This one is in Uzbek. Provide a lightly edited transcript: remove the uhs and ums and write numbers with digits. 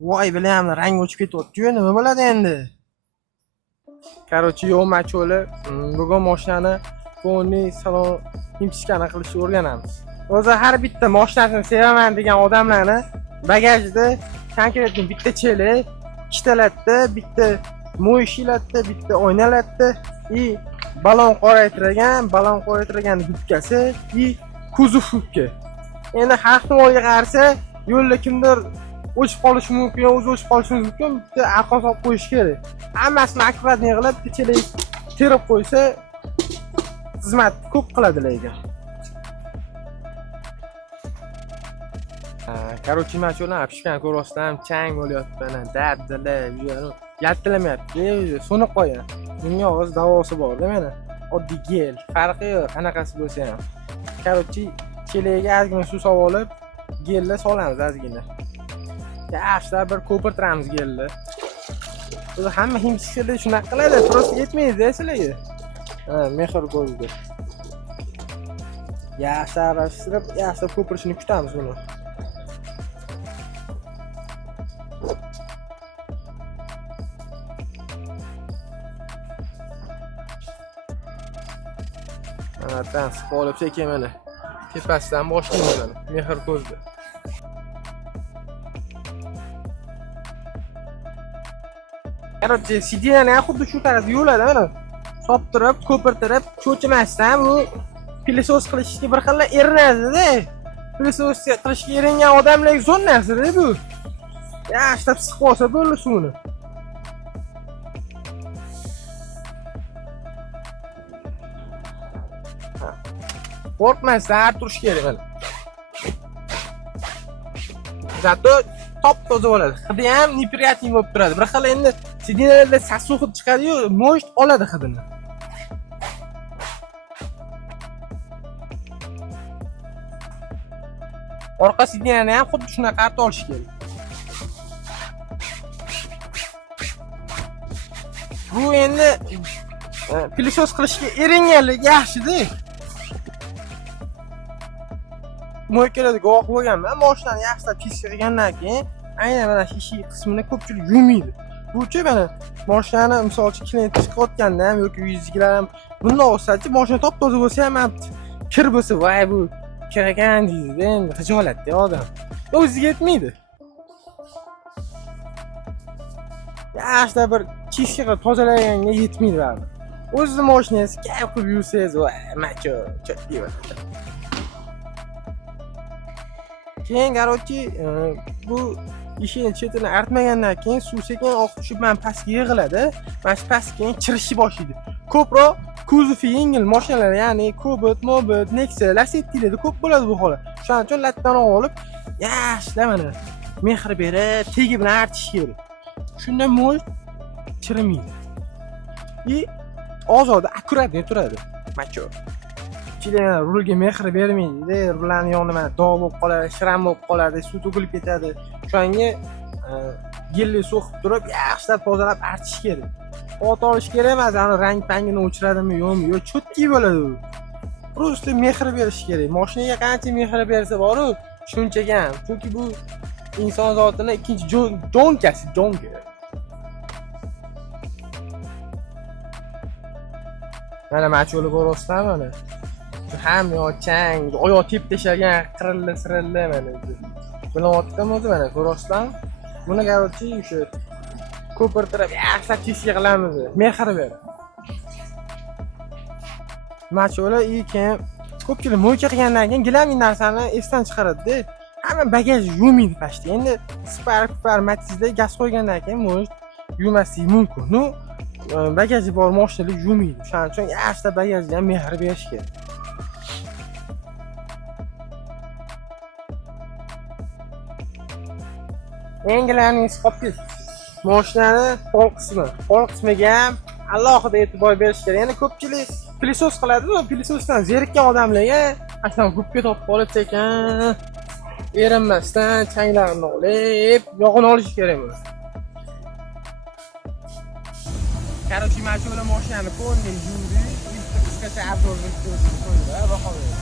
Voy bilan rang o'chib ketyapti-yu, nima bo'ladi endi? Короче, yo'q macholi, bugun mashinani fonli salon himchishkani qilishni o'rganamiz. O'zi har bitta mashinasini sevaman degan odamlarni bagajida konkretni bitta chelak, ikkita latta, bitta mo'yshilatda, bitta oynalatda, balon qoraytirgan gubkasi, kuzov gubka. Endi har ehtimolga qarshi yo'lda kimdir o'chib qolishi mumkin, o'zi o'chib qolishi mumkin, bitta arqon solib qo'yish kerak. Hammasini akkurat yig'ilib, chelak terib qo'ysa, xizmat ko'p qiladi lekin. Короче, macholarim pishgan ko'rasizlar, chang bo'lyapti mana, dardlar, yaltilamayapti, so'nib qolgan. Bunga o'z davosi bor-da mana. Oddiy gel, farqi yo'q, qanaqasi bo'lsa ham. Короче, chelagiga ozgina suv solib olib, gelni solamiz ozgina. Yaxshilab bir ko'pirtiramiz gelni. O'zi hamma himchishlar shunaqa qiladi, просто yetmaydi sizlarga. Mehr ko'zdi. Yaxshilab aralashtirib, yaxshilab ko'pirishini kutamiz buni. Mana olib sekin mana. Tepasidan boshlaymiz mana. Mehr ko'zdi. Короче, sidiyani xuddi shu tarzda yo'ladi mana. Soptirib, ko'pirtirib, cho'chimasdan bu pilesos qilishga bir xil erinadi-da. Pilesos qilishga eringan odamlar zo'r narsa-da bu. Yaxshilab siqib olsa bo'ldi suvni. Qo'rqmasdan turish kerak mana. Zato top-toza bo'ladi. Hidi ham неприятный bo'lib turadi. Bir xil endi sidinalarda sassiq hid chiqadi-yu, mo'ysht oladi hidini. Orqa sidinani ham xuddi shunaqa artib olish kerak. Bu endi pilesos qilishga eringanlik yaxshi-da. Mo'ykalarda guvoh bo'lganman, mashinani yaxshilab pishirgandan keyin aynan mana shishi qismini ko'pchilik yumaydi. Bu-chi mana mashinani misol uchun klient chiqayotganda ham yoki yuzgilar ham bunday olsa-chi, mashina top-toza bo'lsa ham kir bo'lsa, voy bu kir ekan deydi, endi xijolatda odam. O'ziga yetmaydi. Yaxshilab bir chishga tozalaganga yetmaydi baribir. O'zining mashinasi kayf qilib yursangiz, voy macho, deyapti. Keyin короче, bu ishini chetini artmagandan keyin suv sekin oqib tushib mana pastga yig'iladi. Mana shu pastga keyin chirishni boshlaydi. Ko'proq kuzovi yengil mashinalar, ya'ni Cobalt, Mobit, Nexia, Lacetti'larda ko'p bo'ladi bu holat. Shuning uchun latdan olib, yaxshilab mana mehr berib, tegi bilan artish kerak. Shunda mo'y chirimaydi. Ozoda akkuratni turadi. Macho. Ichida rulga mehr bermaydi, rullarning yonida mana dog' bo'lib qoladi, shiram bo'lib qoladi, suv to'kilib ketadi. O'shanga gelni so'qib turib, yaxshilab tozalab artish kerak. O't olish kerak emas, ana rang-pangini o'chiradimi, yo'qmi? Yo'q, cho'tki bo'ladi u. Просто mehr berish kerak. Mashinaga qancha mehr bersa bor-u, shunchaga ham. Chunki bu inson zotining ikkinchi jonkasi, jonka. Mana macholi ko'rasizlar mana. Ham chang, oyoq tep tashlagan qirilli mana. Bilayotganmi o'zi mana ko'rasizlar? Buni garchi o'sha ko'pirtirib, yaxshilab tishga qilamiz. Mehr ber. Macholar keyin ko'pchilik mo'ycha qilgandan keyin gilamli narsani esdan chiqaradi-da. Hamma bagaj yumaydi pashta. Endi Spark Matizda gaz qo'ygandan keyin mo'y yumasligi mumkin. No, bagaji bor mashinalar yumaydi. Shuning uchun yaxshilab bagajga ham mehr berish kerak. Yangilarning sifatli mashinani pol qismiga ham alohida e'tibor berish kerak. Ya'ni ko'pchilik pilesos qiladi-ku, pilesosdan zerikkan odamlarga aslan gubka topib olib ekan, erinmasdan changlarni olib, yog'ini olish kerak bu. Короче, machula mashinani ko'ngil yuvdi, bitta qisqacha obzor qilib qo'ydi, bahonaga.